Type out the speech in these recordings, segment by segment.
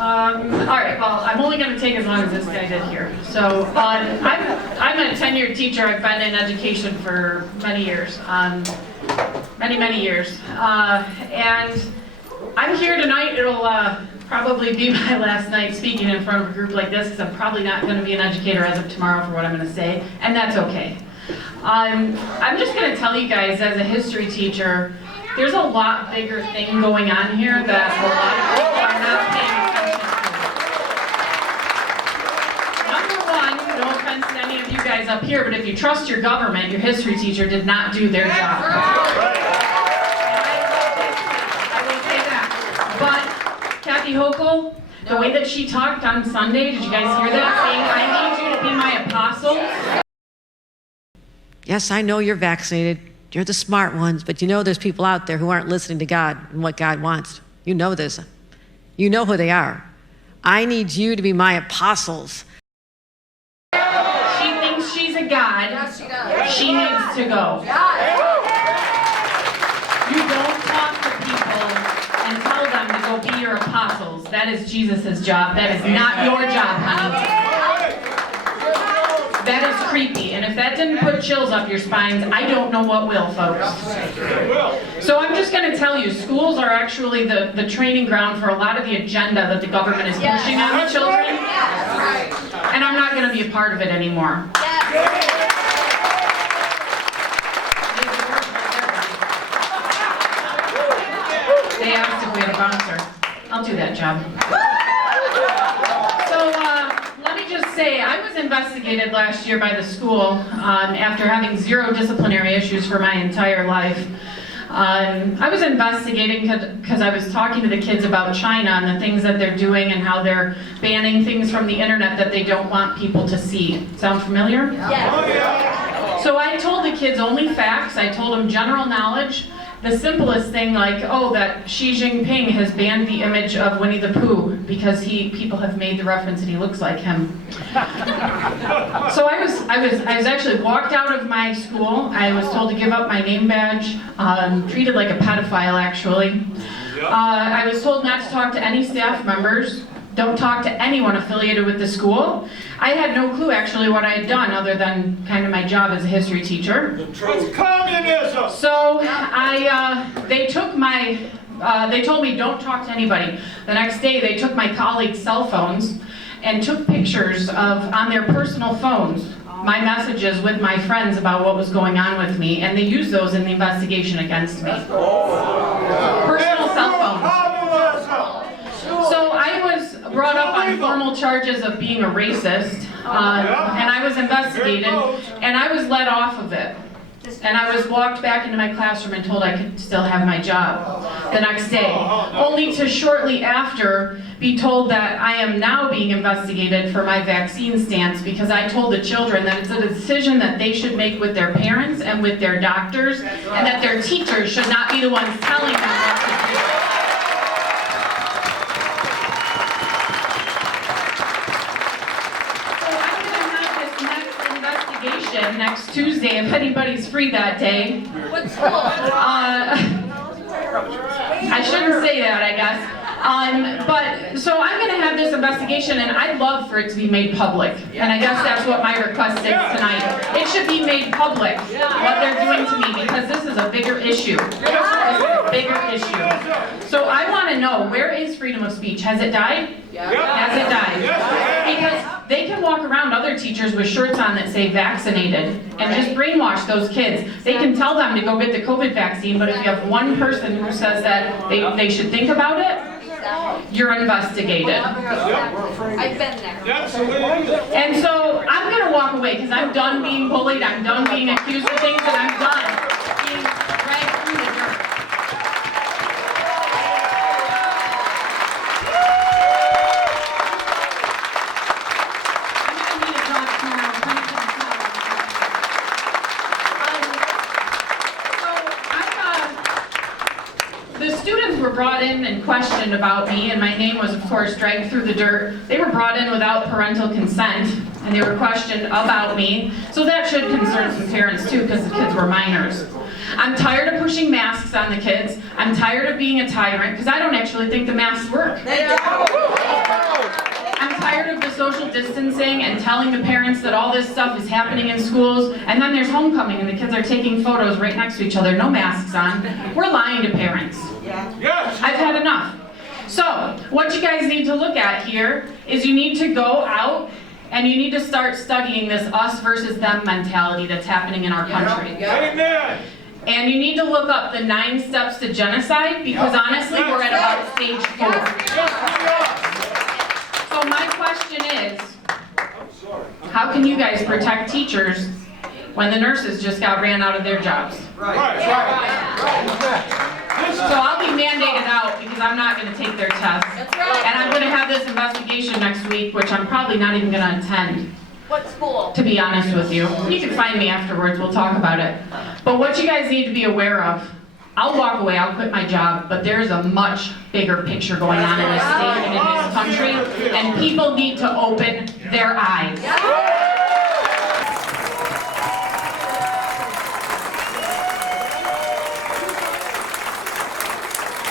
All right, well, I'm only going to take as long as this guy did here. So I'm a tenured teacher. I've been in education for many years, many years. And I'm here tonight. It'll probably be my last night speaking in front of a group like this, because I'm probably not going to be an educator as of tomorrow for what I'm going to say, and that's okay. I'm just going to tell you guys, as a history teacher, there's a lot bigger thing going on here that a lot of people are not paying attention to. Number one, no offense to any of you guys up here, but if you trust your government, your history teacher did not do their job. I will say that. But Kathy Hochul, the way that she talked on Sunday, did you guys hear that? Saying, I need you to be my apostles. Yes, I know you're vaccinated. You're the smart ones, but you know there's people out there who aren't listening to God and what God wants. You know this. You know who they are. I need you to be my apostles. She thinks she's a god. Yes, she does. She needs to go. You don't talk to people and tell them to go be your apostles. That is Jesus' job. That is not your job, honey. That is creepy, and if that didn't put chills up your spines, I don't know what will, folks. So I'm just going to tell you, schools are actually the training ground for a lot of the agenda that the government is pushing on the children, and I'm not going to be a part of it anymore. They asked if we had a bouncer. I'll do that job. Say, I was investigated last year by the school after having 0 disciplinary issues for my entire life. I was investigating because I was talking to the kids about China and the things that they're doing and how they're banning things from the internet that they don't want people to see. Sound familiar? Yes. Oh, yeah. So I told the kids only facts. I told them general knowledge. The simplest thing, like, oh, that Xi Jinping has banned the image of Winnie the Pooh because people have made the reference and he looks like him. So I was actually walked out of my school. I was told to give up my name badge, treated like a pedophile, actually. I was told not to talk to any staff members. Don't talk to anyone affiliated with the school. I had no clue actually what I had done other than kind of my job as a history teacher. It's communism! So they told me don't talk to anybody. The next day they took my colleagues' cell phones and took pictures on their personal phones, my messages with my friends about what was going on with me, and they used those in the investigation against me. Personal cell phones. So I was brought up on formal charges of being a racist, and I was investigated, and I was let off of it. And I was walked back into my classroom and told I could still have my job the next day, only to shortly after be told that I am now being investigated for my vaccine stance because I told the children that it's a decision that they should make with their parents and with their doctors, and that their teachers should not be the ones telling them what to do. Next Tuesday, if anybody's free that day. What school? I shouldn't say that, I guess. But so I'm going to have this investigation, and I'd love for it to be made public. And I guess that's what my request is tonight. It should be made public, what they're doing to me, because this is a bigger issue. This is a bigger issue. So I want to know, where is freedom of speech? Has it died? Has it died? Because they can walk around other teachers with shirts on that say vaccinated and just brainwash those kids. They can tell them to go get the COVID vaccine, but if you have one person who says that they should think about it, you're investigated. I've been there. And so I'm going to walk away because I'm done being bullied, I'm done being accused of things, and I'm done being dragged through the dirt. Brought in and questioned about me, and my name was of course dragged through the dirt. They were brought in without parental consent, and they were questioned about me. So that should concern some parents too, because the kids were minors. I'm tired of pushing masks on the kids. I'm tired of being a tyrant, because I don't actually think the masks work. I'm tired of the social distancing and telling the parents that all this stuff is happening in schools, and then there's homecoming and the kids are taking photos right next to each other, no masks on. We're lying to parents. Yes. I've had enough. So, what you guys need to look at here is you need to go out and you need to start studying this us versus them mentality that's happening in our country. Amen. And you need to look up the 9 steps to genocide, because honestly, we're at about stage 4. So my question is, how can you guys protect teachers when the nurses just got ran out of their jobs? Right. So I'll be mandated out because I'm not going to take their test. And I'm going to have this investigation next week, which I'm probably not even going to attend. What school? To be honest with you. You can find me afterwards, we'll talk about it. But what you guys need to be aware of, I'll walk away, I'll quit my job, but there's a much bigger picture going on in this state and in this country, and people need to open their eyes.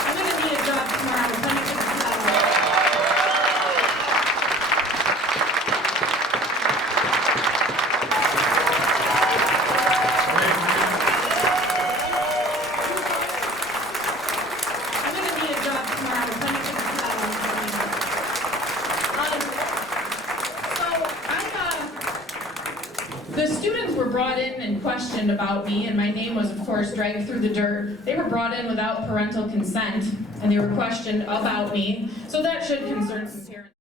I'm gonna need a job tomorrow. The students were brought in and questioned about me, and my name was, of course, dragged through the dirt. They were brought in without parental consent, and they were questioned about me, so that should concern some parents.